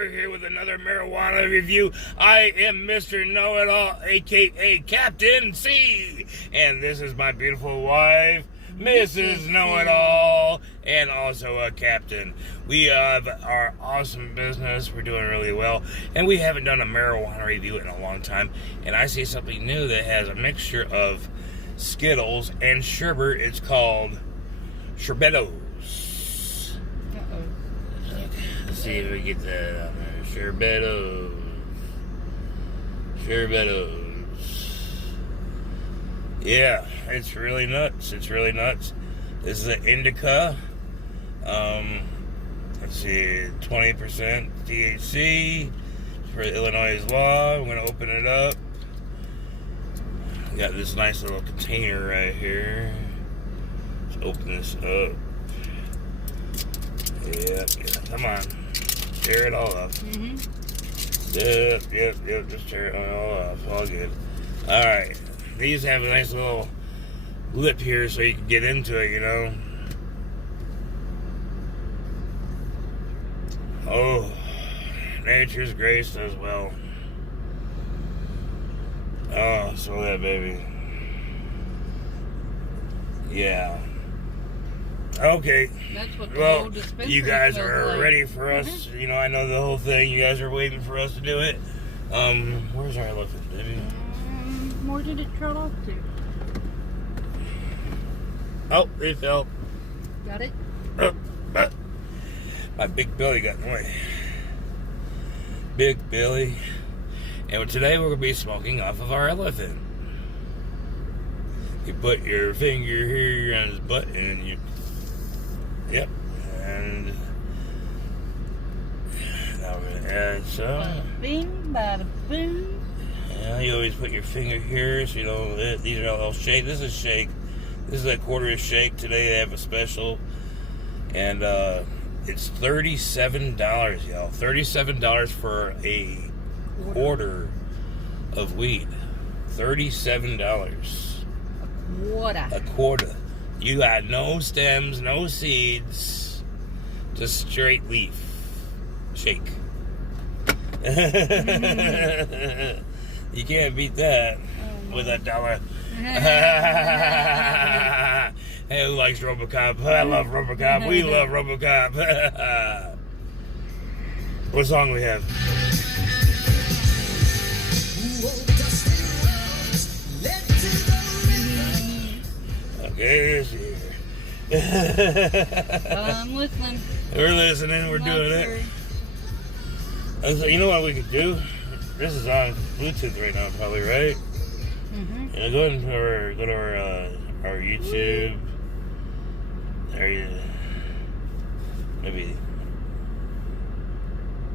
we're here with another marijuana review. I am Mr. Know-It-All, aka Captain C, and this is my beautiful wife, Mrs. Know-It-All, and also a captain. We have our awesome business. We're doing really well, and we haven't done a marijuana review in a long time, and I see something new that has a mixture of Skittles and sherbet. It's called SHERBIDOS. Let's see if we get that on there. SHERBIDOS. Yeah, it's really nuts. It's really nuts. This is an indica. Let's see, 20% THC for Illinois law. I'm gonna open it up. Got this nice little container right here. Let's open this up. Yeah, come on. Tear it all off. Yep, just tear it all off. All good. Alright. These have a nice little lip here so you can get into it, you know. Oh, nature's grace as well. Oh, so that baby. Yeah. Okay. That's what the Well, whole dispensary you guys smells are like. ready for us. You know, I know the whole thing. You guys are waiting for us to do it. Where's our elephant, baby? Where did it trot off to? Oh, it fell. Got it? My big belly got in the way. Big belly. And today we're going to be smoking off of our elephant. You put your finger here on his butt and you... Yep. And... Now we're going to add some. Bada bing, bada boom. Yeah, you always put your finger here so you don't... These are all shake. This is shake. This is a quarter of shake. Today they have a special. And, it's $37, y'all. $37 for a quarter of weed. $37. A quarter. You got no stems, no seeds, just straight leaf. Shake. You can't beat that with $1. Hey, who likes RoboCop? I love RoboCop. We love RoboCop. What song we have? Okay, this here. I'm listening. We're listening. We're doing it. You know what we could do? This is on Bluetooth right now, probably, right? Yeah, go ahead and go to our YouTube. There you maybe.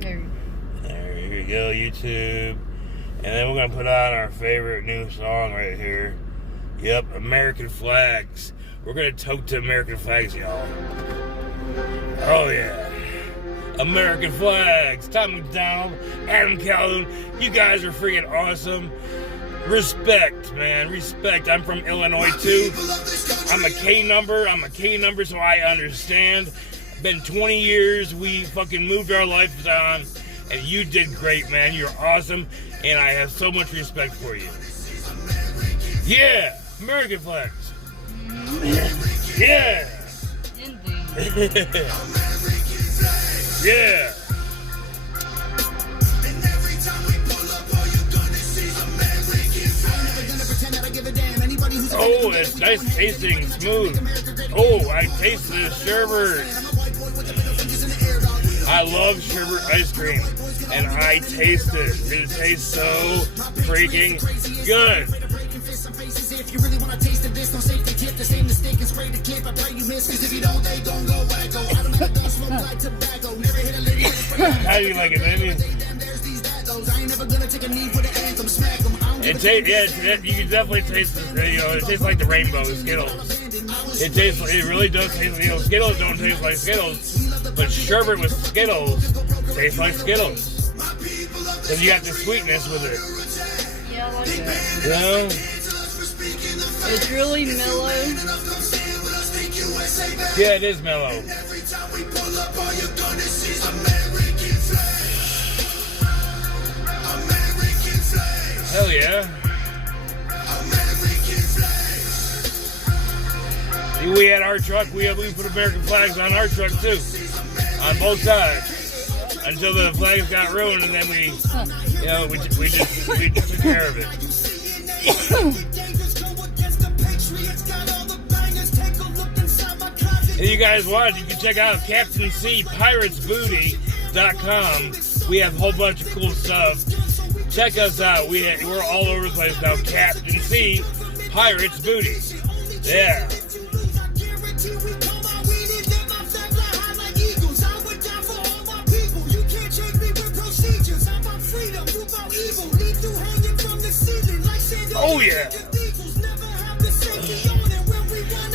There you go, YouTube. And then we're gonna put on our favorite new song right here. Yep, American Flags. We're gonna tote to American flags, y'all. Oh yeah. American Flags. Tom McDonald, Adam Calhoun. You guys are freaking awesome. Respect, man. Respect. I'm from Illinois, too. I'm a K number, so I understand. Been 20 years. We fucking moved our lives on, and you did great, man. You're awesome, and I have so much respect for you. Yeah. American flags. Yeah. Indeed. Yeah. Oh, it's nice tasting, smooth. Oh, I taste this sherbet. I love sherbet ice cream, and I taste it. It tastes so freaking good. If you really want to taste of this, don't shake the tip. The same mistake is spray the clip. I pray you miss, cause if you don't, they gon' go wacko. Automatic gun smoke like tobacco. Never hit a lady with a How do you like it, baby? I ain't never gonna take a knee for the anthem, smack 'em. You can definitely taste this, it tastes like the rainbow Skittles. It really does taste, Skittles don't taste like Skittles, but sherbet with Skittles tastes like Skittles. Because you got the sweetness with it. Yeah, I like that. You know? It's really mellow. Yeah, it is mellow. we had our truck, we put American flags on our truck too, on both sides, until the flags got ruined, and then we just took care of it. If you guys want, you can check out CaptainCPiratesBooty.com. We have a whole bunch of cool stuff. Check us out. We're all over the place now. Captain C Pirates Booty. Yeah. Oh yeah.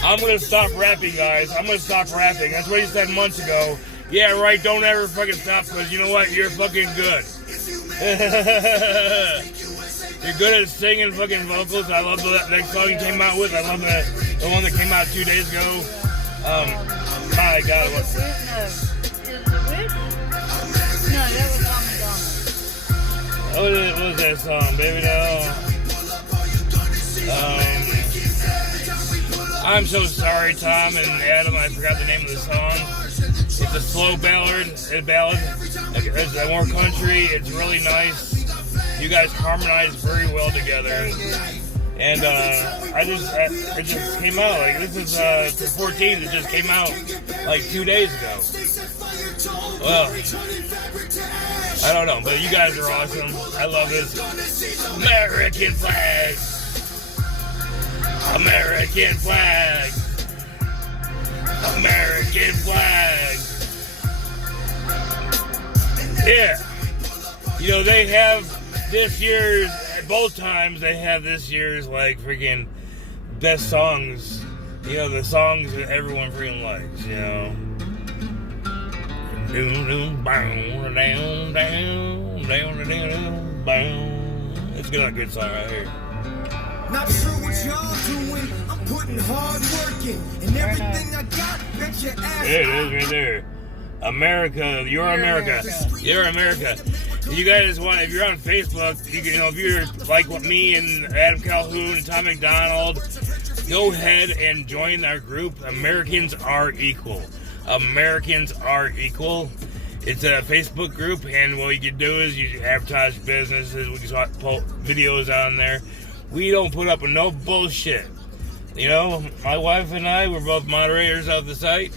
I'm gonna stop rapping, guys. I'm gonna stop rapping. That's what he said months ago. Yeah, right. Don't ever fucking stop, because you know what? You're fucking good. You're good at singing fucking vocals. I love that next song you came out with. I love the one that came out 2 days ago. My God, what? Is the witch? No, that was Amidala. What was that song, baby? I'm so sorry, Tom and Adam. I forgot the name of the song. It's a slow ballad. It's more country. It's really nice. You guys harmonize very well together. And it just came out. Like, this is the 14th. It just came out like 2 days ago. Well, I don't know, but you guys are awesome. I love this. American flag. American flag. American flag. Yeah. You know, they have this year's, both times they have this year's, like, freaking best songs. You know, the songs that everyone freaking likes, you know. It's got a good song right here. Not sure what y'all doing. I'm putting hard work in, and everything I got, bet your ass. There it is, right there. America, you're America. You're America. You guys want, if you're on Facebook, you can, if you're like me and Adam Calhoun and Tom McDonald, go ahead and join our group. Americans Are Equal. Americans Are Equal. It's a Facebook group, and what you can do is you advertise businesses. We can put videos on there. We don't put up with no bullshit. You know, my wife and I, we're both moderators of the site,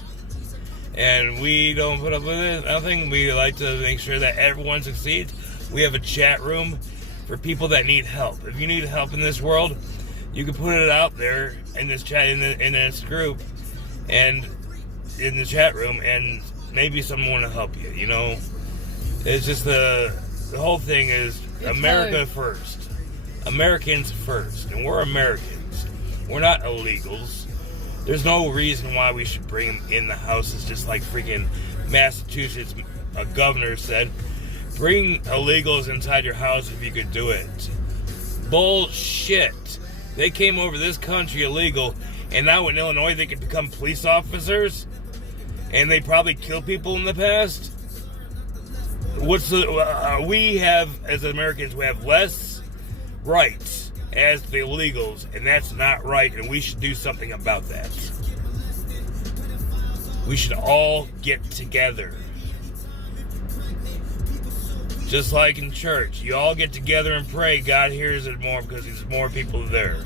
and we don't put up with it, nothing. We like to make sure that everyone succeeds. We have a chat room for people that need help. If you need help in this world, you can put it out there in this chat, in this group, and in the chat room, and maybe someone will help you. You know, it's just the whole thing is America first. Americans first, and we're Americans. We're not illegals. There's no reason why we should bring them in the houses, just like freaking Massachusetts governor said. Bring illegals inside your house if you could do it. Bullshit. They came over this country illegal, and now in Illinois they can become police officers, and they probably kill people in the past. We have, as Americans, we have less rights as the illegals, and that's not right, and we should do something about that. We should all get together. Just like in church, you all get together and pray. God hears it more because there's more people there,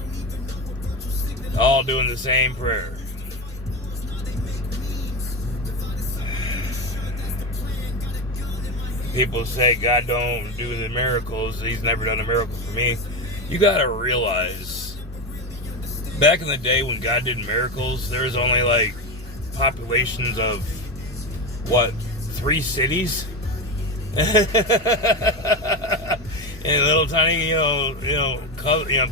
all doing the same prayer. People say God don't do the miracles. He's never done a miracle for me. You gotta realize, back in the day when God did miracles, there was only like populations of, what, 3 cities? And little tiny,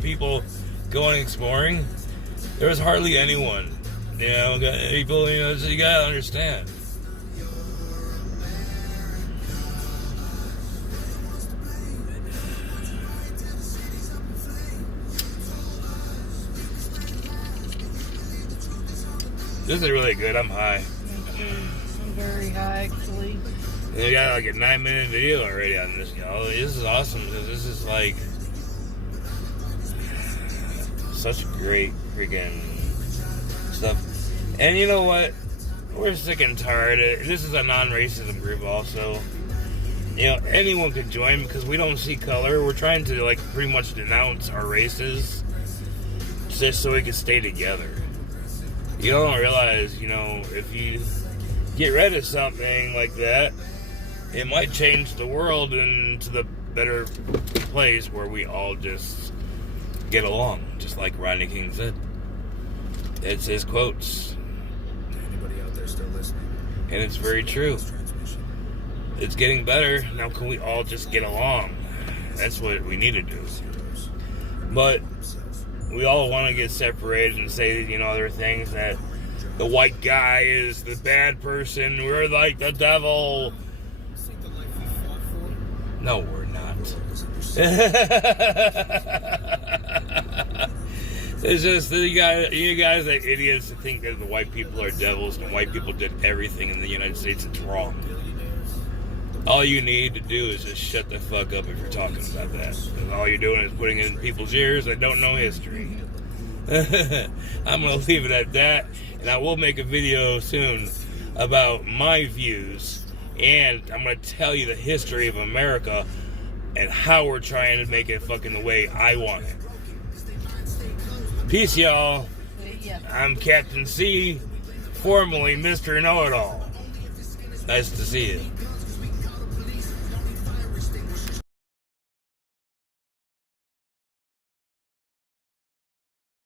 people going exploring. There was hardly anyone. People, so you gotta understand. This is really good. I'm high. I'm very high, actually. We got like a 9-minute video already on this, y'all. This is awesome because this is like such great freaking stuff. And you know what? We're sick and tired. This is a non-racism group also. You know, anyone could join because we don't see color. We're trying to, like, pretty much denounce our races just so we can stay together. You don't realize, you know, if you get rid of something like that, it might change the world into the better place where we all just get along, just like Rodney King said. It's his quotes. Anybody out there still listening? And it's very true. It's getting better. Now can we all just get along? That's what we need to do. But we all want to get separated and say, you know, other things that the white guy is the bad person. We're like the devil. No, we're not. It's just you guys are idiots to think that the white people are devils and white people did everything in the United States. It's wrong. All you need to do is just shut the fuck up if you're talking about that. Because all you're doing is putting it in people's ears that don't know history. I'm going to leave it at that. And I will make a video soon about my views. And I'm going to tell you the history of America and how we're trying to make it fucking the way I want it. Peace, y'all. I'm Captain C, formerly Mr. Know-It-All. Nice to see you.